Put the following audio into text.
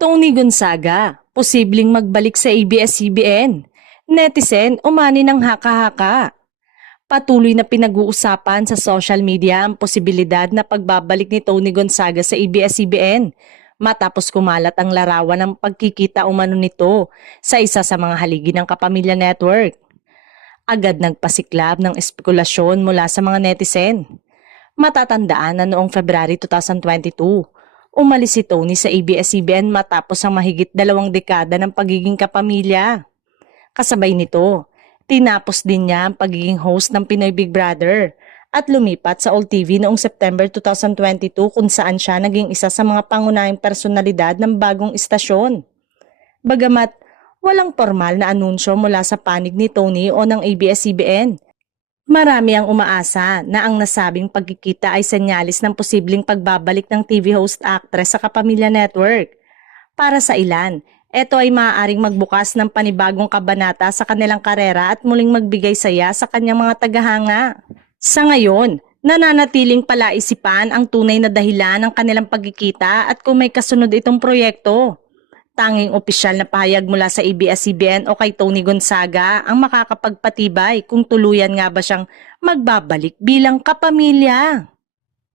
Tony Gonzaga, posibleng magbalik sa ABS-CBN. Netizen, umani ng haka-haka. Patuloy na pinag-uusapan sa social media ang posibilidad na pagbabalik ni Tony Gonzaga sa ABS-CBN matapos kumalat ang larawan ng pagkikita umano nito sa isa sa mga haligi ng Kapamilya Network. Agad nagpasiklab ng espekulasyon mula sa mga netizen. Matatandaan na noong February 2022, umalis si Tony sa ABS-CBN matapos ang mahigit 2 dekada ng pagiging kapamilya. Kasabay nito, tinapos din niya ang pagiging host ng Pinoy Big Brother at lumipat sa All TV noong September 2022 kung saan siya naging isa sa mga pangunahing personalidad ng bagong istasyon. Bagamat walang formal na anunsyo mula sa panig ni Tony o ng ABS-CBN, marami ang umaasa na ang nasabing pagkikita ay senyalis ng posibleng pagbabalik ng TV host actress sa Kapamilya Network. Para sa ilan, ito ay maaaring magbukas ng panibagong kabanata sa kanilang karera at muling magbigay saya sa kanyang mga tagahanga. Sa ngayon, nananatiling palaisipan ang tunay na dahilan ng kanilang pagkikita at kung may kasunod itong proyekto. Tanging opisyal na pahayag mula sa ABS-CBN o kay Tony Gonzaga ang makakapagpatibay kung tuluyan nga ba siyang magbabalik bilang kapamilya.